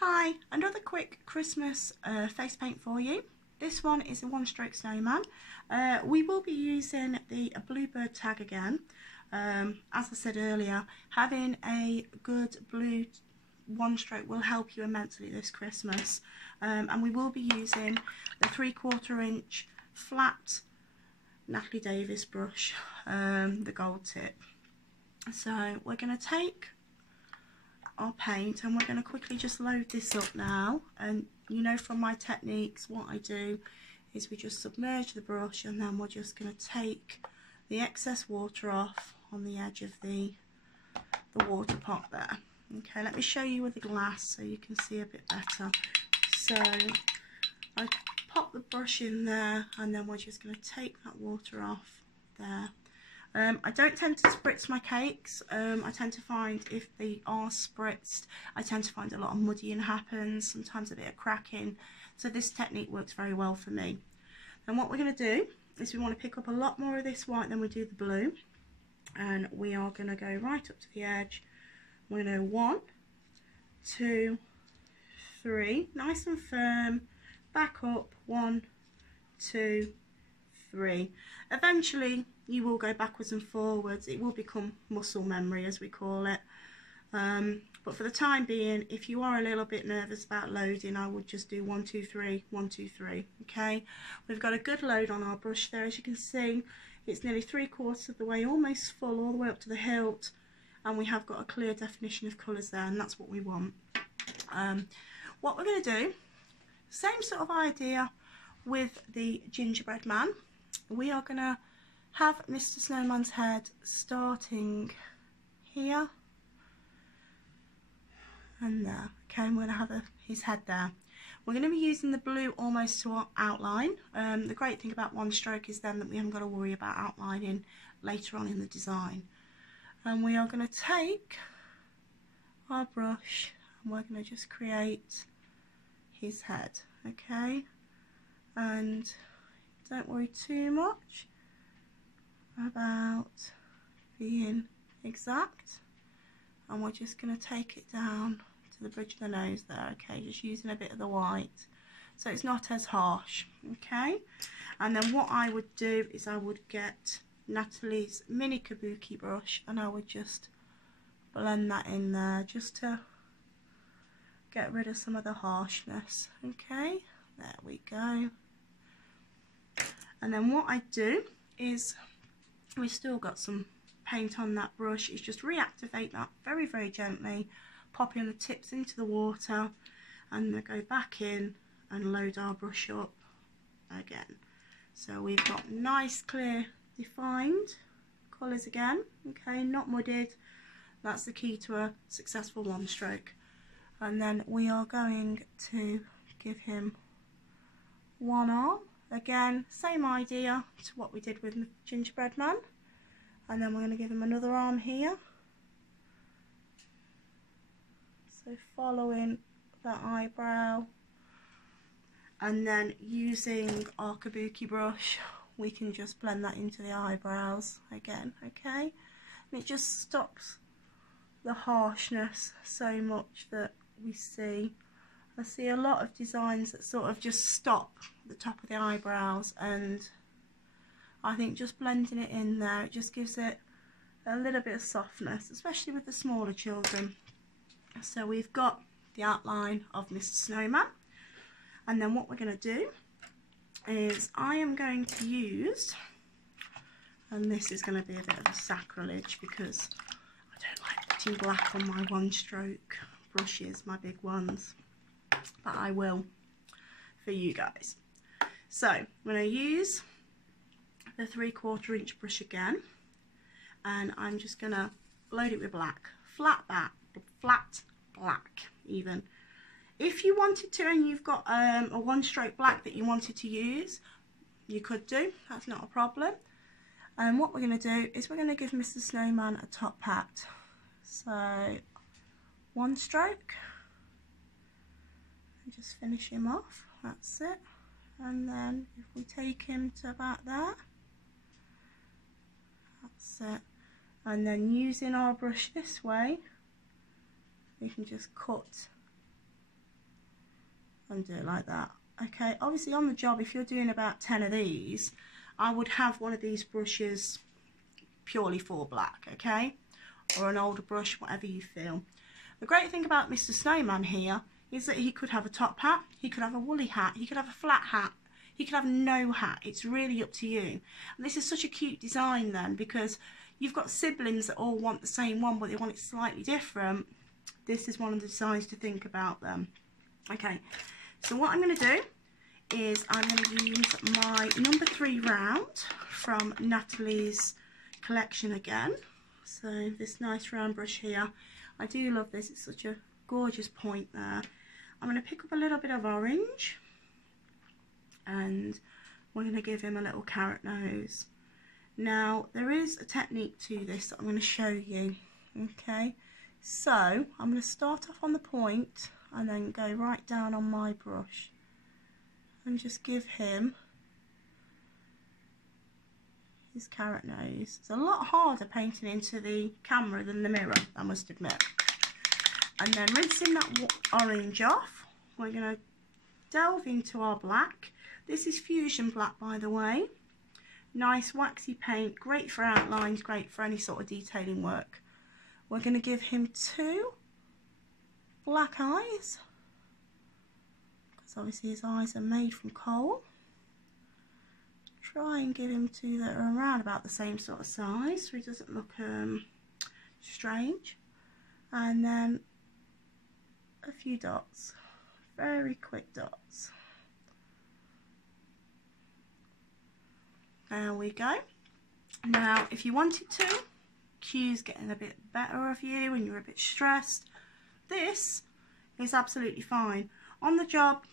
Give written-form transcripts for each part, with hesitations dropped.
Hi, another quick Christmas face paint for you. This one is a one-stroke snowman. We will be using the bluebird tag again. As I said earlier, having a good blue one-stroke will help you immensely this Christmas. And we will be using the 3/4 inch flat Natalie Davis brush, the gold tip. So we're going to take our paint and we're going to quickly just load this up now. And you know from my techniques what I do is we just submerge the brush and then we're just going to take the excess water off on the edge of the water pot there. Okay, let me show you with the glass so you can see a bit better. So I pop the brush in there and then we're just going to take that water off there. I don't tend to spritz my cakes. I tend to find if they are spritzed, I tend to find a lot of muddying happens, sometimes a bit of cracking. So this technique works very well for me. And what we're going to do is we want to pick up a lot more of this white than we do the blue. And we are going to go right up to the edge. We're going to 1, 2, 3, nice and firm, back up, 1, 2, 3. Eventually you will go backwards and forwards. It will become muscle memory, as we call it. But for the time being, if you are a little bit nervous about loading, I would just do 1, 2, 3, 1, 2, 3. Okay, we've got a good load on our brush there. As you can see, it's nearly 3/4 of the way, almost full, all the way up to the hilt, and we have got a clear definition of colours there, and that's what we want. What we're going to do, same sort of idea with the gingerbread man. We are going to have Mr. Snowman's head starting here and there. Okay, and we're going to have his head there. We're going to be using the blue almost to our outline. The great thing about one stroke is then that we haven't got to worry about outlining later on in the design. And we are going to take our brush and we're going to just create his head. Okay, and don't worry too much about being exact, and we're just going to take it down to the bridge of the nose there. Okay, just using a bit of the white so it's not as harsh. Okay, and then what I would do is I would get Natalie's mini kabuki brush and I would just blend that in there just to get rid of some of the harshness. Okay, there we go. And then what I do is, we've still got some paint on that brush, is just reactivate that very, very gently, popping the tips into the water, and then go back in and load our brush up again. So we've got nice, clear, defined colours again. Okay, not muddied. That's the key to a successful one stroke. And then we are going to give him one arm. Again, same idea to what we did with the gingerbread man. And then we're going to give him another arm here. So following that eyebrow. And then using our kabuki brush, we can just blend that into the eyebrows again, okay? And it just stops the harshness so much that we see. I see a lot of designs that sort of just stop at the top of the eyebrows, and I think just blending it in there, it just gives it a little bit of softness, especially with the smaller children. So we've got the outline of Mr. Snowman, and then what we're going to do is I am going to use, and this is going to be a bit of a sacrilege because I don't like putting black on my one stroke brushes, my big ones, but I will for you guys. So I'm going to use the 3/4 inch brush again, and I'm just going to load it with black, flat black even. If you wanted to and you've got a one stroke black that you wanted to use, you could do, that's not a problem. And what we're going to do is we're going to give Mr. Snowman a top hat. So one stroke, and just finish him off, that's it. And then if we take him to about there, that's it. And then using our brush this way, we can just cut and do it like that. Okay, obviously on the job, if you're doing about 10 of these, I would have one of these brushes purely for black, okay, or an older brush, whatever you feel. The great thing about Mr. Snowman here is that he could have a top hat, he could have a woolly hat, he could have a flat hat, he could have no hat. It's really up to you. And this is such a cute design then, because you've got siblings that all want the same one but they want it slightly different. This is one of the designs to think about then. Okay, so what I'm going to do is I'm going to use my number 3 round from Natalie's collection again. So this nice round brush here. I do love this, it's such a gorgeous point there. I'm going to pick up a little bit of orange and we're going to give him a little carrot nose. Now there is a technique to this that I'm going to show you. Okay, so I'm going to start off on the point and then go right down on my brush and just give him his carrot nose. It's a lot harder painting into the camera than the mirror, I must admit. And then rinsing that orange off, we're going to delve into our black. This is Fusion Black, by the way. Nice waxy paint, great for outlines, great for any sort of detailing work. We're going to give him 2 black eyes, because obviously his eyes are made from coal. Try and give him 2 that are around about the same sort of size so he doesn't look strange. And then a few dots, very quick dots. There we go. Now if you wanted to, cue's getting a bit better of you and you're a bit stressed, this is absolutely fine. On the job,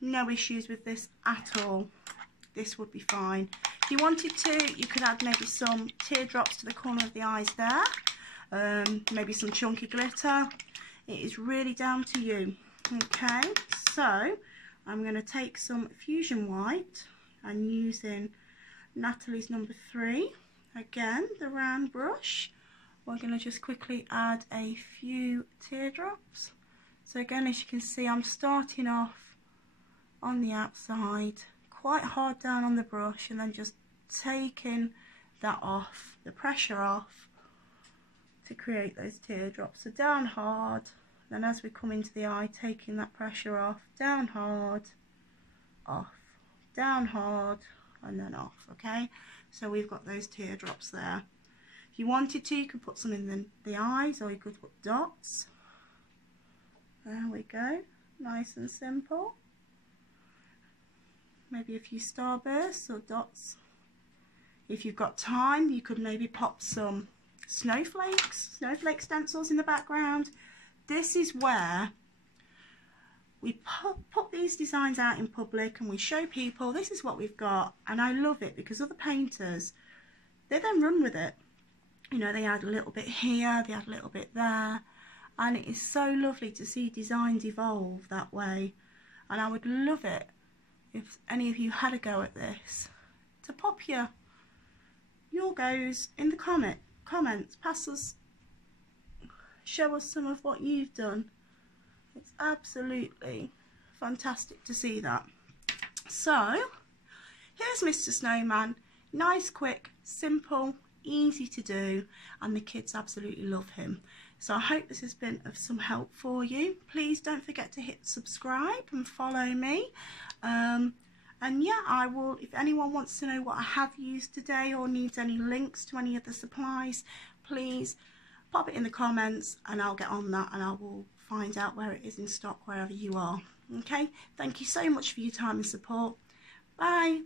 no issues with this at all. This would be fine. If you wanted to, you could add maybe some teardrops to the corner of the eyes there, maybe some chunky glitter. It is really down to you. Okay, so I'm going to take some Fusion White and using Natalie's number 3, again the round brush, we're going to just quickly add a few teardrops. So again, as you can see, I'm starting off on the outside, quite hard down on the brush, and then just taking that off, the pressure off, to create those teardrops. So down hard, then as we come into the eye, taking that pressure off, down hard, off, down hard, and then off. Okay, so we've got those teardrops there. If you wanted to, you could put some in the eyes, or you could put dots. There we go, nice and simple. Maybe a few starbursts or dots. If you've got time, you could maybe pop some snowflake stencils in the background. This is where we put these designs out in public and we show people this is what we've got, and I love it because other painters, they then run with it. You know, they add a little bit here, they add a little bit there, and it is so lovely to see designs evolve that way. And I would love it if any of you had a go at this, to pop your goes in the comments, show us some of what you've done. It's absolutely fantastic to see that. So here's Mr. Snowman, nice, quick, simple, easy to do, and the kids absolutely love him. So I hope this has been of some help for you. Please don't forget to hit subscribe and follow me. And yeah, I will, if anyone wants to know what I have used today or needs any links to any of the supplies, please pop it in the comments and I'll get on that and I will find out where it is in stock wherever you are. Okay, thank you so much for your time and support. Bye.